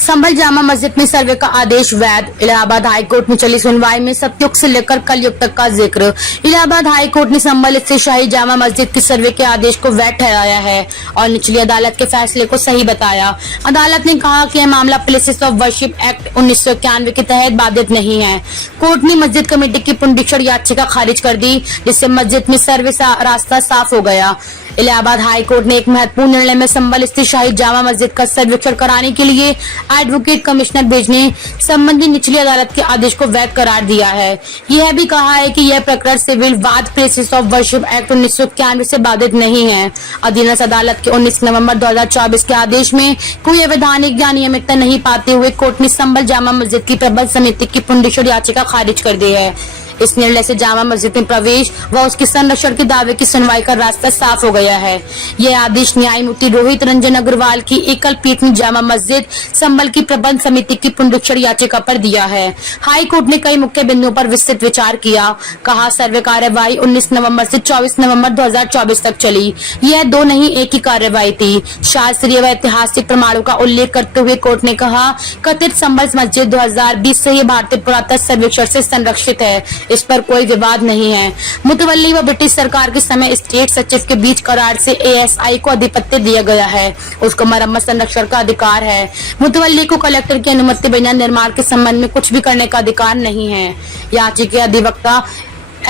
संभल जामा मस्जिद में सर्वे का आदेश वैध। इलाहाबाद हाई कोर्ट में चली सुनवाई में सत्युग से लेकर कल युग तक का जिक्र। इलाहाबाद हाई कोर्ट ने संभल स्थित शाही जामा मस्जिद की सर्वे के आदेश को वैध ठहराया है और निचली अदालत के फैसले को सही बताया। अदालत ने कहा कि यह मामला प्लेसेस ऑफ वर्शिप एक्ट 1991 के तहत बाधित नहीं है। कोर्ट ने मस्जिद कमेटी की पुनरीक्षण याचिका खारिज कर दी, जिससे मस्जिद में सर्वे रास्ता साफ हो गया। इलाहाबाद हाई कोर्ट ने एक महत्वपूर्ण निर्णय में संभल स्थित शाही जामा मस्जिद का सर्वेक्षण कराने के लिए एडवोकेट कमिश्नर भेजने संबंधी निचली अदालत के आदेश को वैध करार दिया है। यह भी कहा है कि यह प्रकरण सिविल वाद प्लेसेस ऑफ वर्शिप एक्ट 1991 से बाधित नहीं है। अधीनस्थ अदालत के 19 नवंबर 2024 के आदेश में कोई अवैधानिक या अनियमितता नहीं पाते हुए कोर्ट ने संभल जामा मस्जिद की प्रबंध समिति की पुनरीक्षण याचिका खारिज कर दी है। इस निर्णय से जामा मस्जिद में प्रवेश व उसके संरक्षण के दावे की सुनवाई का रास्ता साफ हो गया है। यह आदेश न्यायमूर्ति रोहित रंजन अग्रवाल की एकल पीठ ने जामा मस्जिद संभल की प्रबंध समिति की पुनरीक्षण याचिका पर दिया है। हाई कोर्ट ने कई मुख्य बिंदुओं पर विस्तृत विचार किया। कहा, सर्वे कार्यवाही 19 नवंबर से 24 नवंबर 2024 तक चली। यह दो नहीं एक ही कार्यवाही थी। शास्त्रीय व ऐतिहासिक प्रमाणों का उल्लेख करते हुए कोर्ट ने कहा, कथित संभल मस्जिद 2020 से ही भारतीय पुरातत्व सर्वेक्षण से संरक्षित है। इस पर कोई विवाद नहीं है। मुतवल्ली व ब्रिटिश सरकार के समय स्टेट सचिव के बीच करार से एएसआई को अधिपत्य दिया गया है। उसको मरम्मत संरक्षण का अधिकार है। मुतवल्ली को कलेक्टर की अनुमति बिना निर्माण के संबंध में कुछ भी करने का अधिकार नहीं है। याचिका अधिवक्ता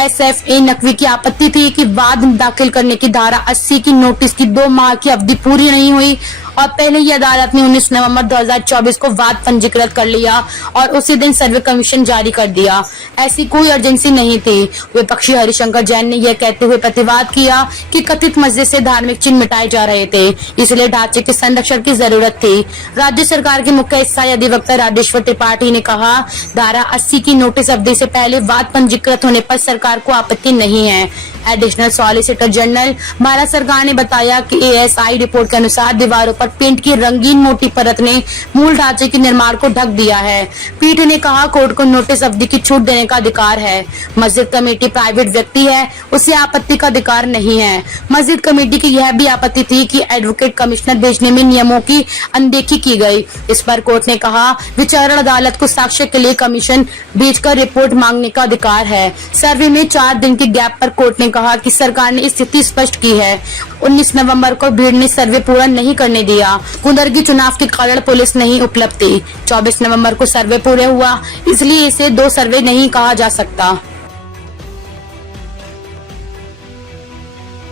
एसएफए नकवी की आपत्ति थी कि वाद दाखिल करने की धारा 80 की नोटिस की 2 माह की अवधि पूरी नहीं हुई और पहले ही अदालत ने 19 नवंबर 2024 को वाद पंजीकृत कर लिया और उसी दिन सर्वे कमीशन जारी कर दिया। ऐसी कोई अर्जेंसी नहीं थी। विपक्षी हरिशंकर जैन ने यह कहते हुए प्रतिवाद किया कि कथित मस्जिद से धार्मिक चिन्ह मिटाए जा रहे थे, इसलिए ढांचे के संरक्षण की जरूरत थी। राज्य सरकार के मुख्य ईसाई अधिवक्ता राजेश्वर त्रिपाठी ने कहा, धारा 80 की नोटिस अवधि से पहले वाद पंजीकृत होने पर सरकार को आपत्ति नहीं है। एडिशनल सॉलिसिटर जनरल भारत सरकार ने बताया कि एएसआई रिपोर्ट के अनुसार दीवारों पर पेंट की रंगीन मोटी परत ने मूल ढांचे के निर्माण को ढक दिया है। पीठ ने कहा, कोर्ट को नोटिस अवधि की छूट देने का अधिकार है। मस्जिद कमेटी प्राइवेट व्यक्ति है, उसे आपत्ति का अधिकार नहीं है। मस्जिद कमेटी की यह भी आपत्ति थी कि एडवोकेट कमिश्नर भेजने में नियमों की अनदेखी की गई। इस पर कोर्ट ने कहा, विचारण अदालत को साक्ष्य के लिए कमीशन भेजकर रिपोर्ट मांगने का अधिकार है। सर्वे में 4 दिन के गैप पर कोर्ट ने कहा कि सरकार ने स्थिति स्पष्ट की है। 19 नवंबर को भीड़ ने सर्वे पूरा नहीं करने दिया। कुंदरगी चुनाव के कारण पुलिस नहीं उपलब्ध थी। 24 नवंबर को सर्वे पूरे हुआ, इसलिए इसे 2 सर्वे नहीं कहा जा सकता।